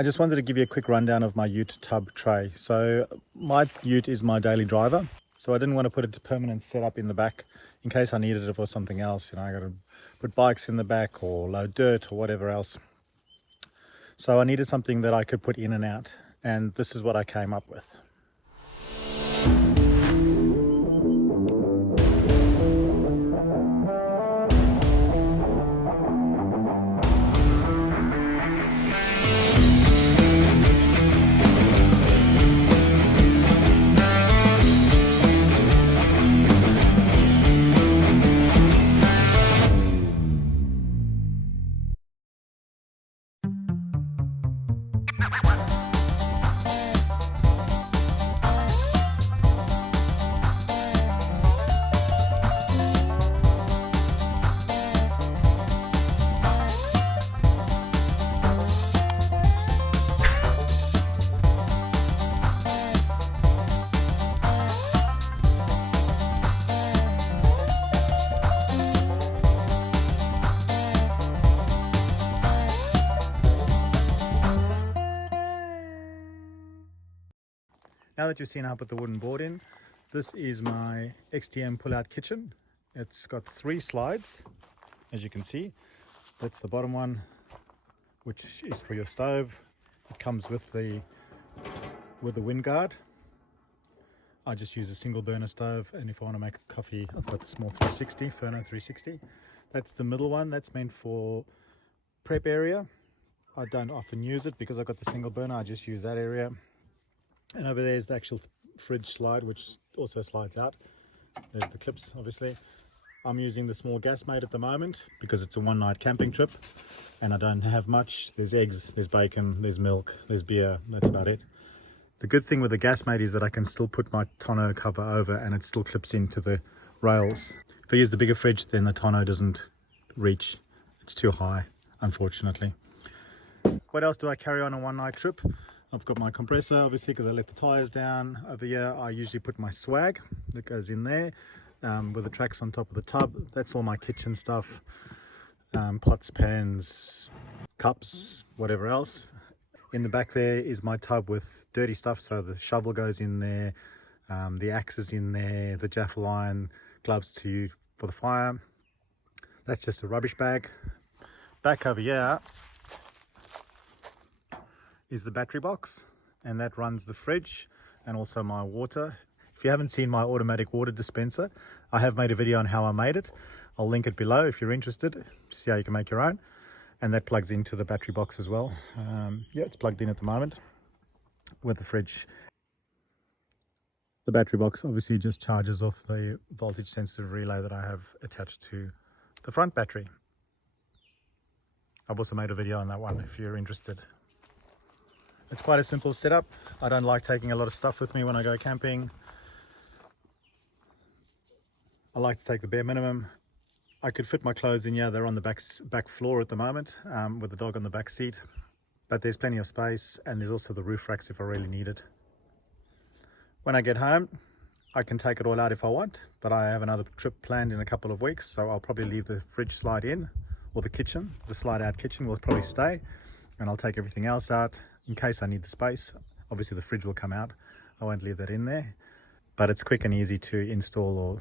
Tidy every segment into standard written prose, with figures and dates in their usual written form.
I just wanted to give you a quick rundown of my Ute tub tray. So my Ute is my daily driver, so I didn't want to put it to permanent setup in the back in case I needed it for something else. You know, I got to put bikes in the back or load dirt or whatever else. So I needed something that I could put in and out, and this is what I came up with. Now that you've seen how I put the wooden board in, this is my XTM Pullout kitchen. It's got 3 slides, as you can see. That's the bottom one, which is for your stove. It comes with the wind guard. I just use a single burner stove, and if I want to make a coffee, I've got the small 360, Furno 360. That's the middle one. That's meant for prep area. I don't often use it because I've got the single burner. I just use that area. And over there is the actual fridge slide, which also slides out. There's the clips, obviously. I'm using the small gas mate at the moment because it's a one-night camping trip and I don't have much. There's eggs, there's bacon, there's milk, there's beer. That's about it. The good thing with the gas mate is that I can still put my tonneau cover over and it still clips into the rails. If I use the bigger fridge, then the tonneau doesn't reach. It's too high, unfortunately. What else do I carry on a one-night trip? I've got my compressor, obviously, because I let the tires down. Over here, I usually put my swag that goes in there with the tracks on top of the tub. That's all my kitchen stuff, pots, pans, cups, whatever else. In the back there is my tub with dirty stuff, so the shovel goes in there, the axe is in there, the jaffle iron, gloves for the fire. That's just a rubbish bag. Back over here is the battery box, and that runs the fridge and also my water. If you haven't seen my automatic water dispenser, I have made a video on how I made it. I'll link it below if you're interested, see how you can make your own. And that plugs into the battery box as well. Yeah, it's plugged in at the moment with the fridge. The battery box obviously just charges off the voltage sensitive relay that I have attached to the front battery. I've also made a video on that one if you're interested. It's quite a simple setup. I don't like taking a lot of stuff with me when I go camping. I like to take the bare minimum. I could fit my clothes in here. They're on the back floor at the moment with the dog on the back seat. But there's plenty of space, and there's also the roof racks if I really need it. When I get home, I can take it all out if I want, but I have another trip planned in a couple of weeks, so I'll probably leave the fridge slide in, or the kitchen. The slide out kitchen will probably stay, and I'll take everything else out in case I need the space. Obviously the fridge will come out. I won't leave that in there, but it's quick and easy to install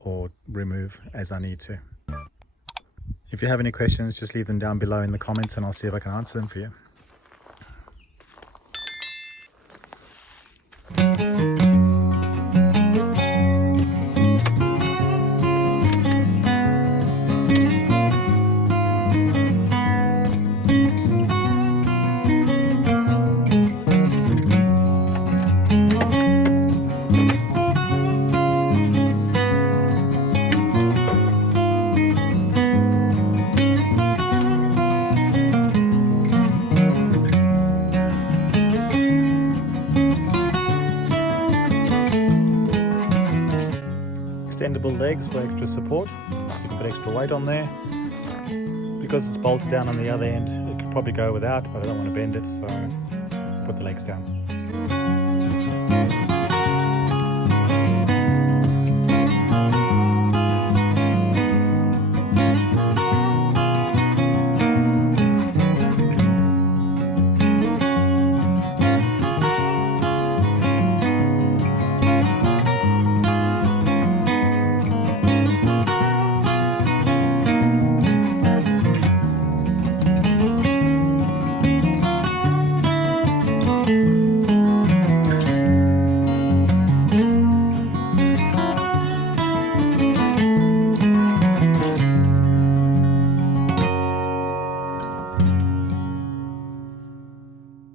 or remove as I need to. If you have any questions, just leave them down below in the comments and I'll see if I can answer them for you. Extendable legs for extra support. You can put extra weight on there. Because it's bolted down on the other end, it could probably go without, but I don't want to bend it, so put the legs down.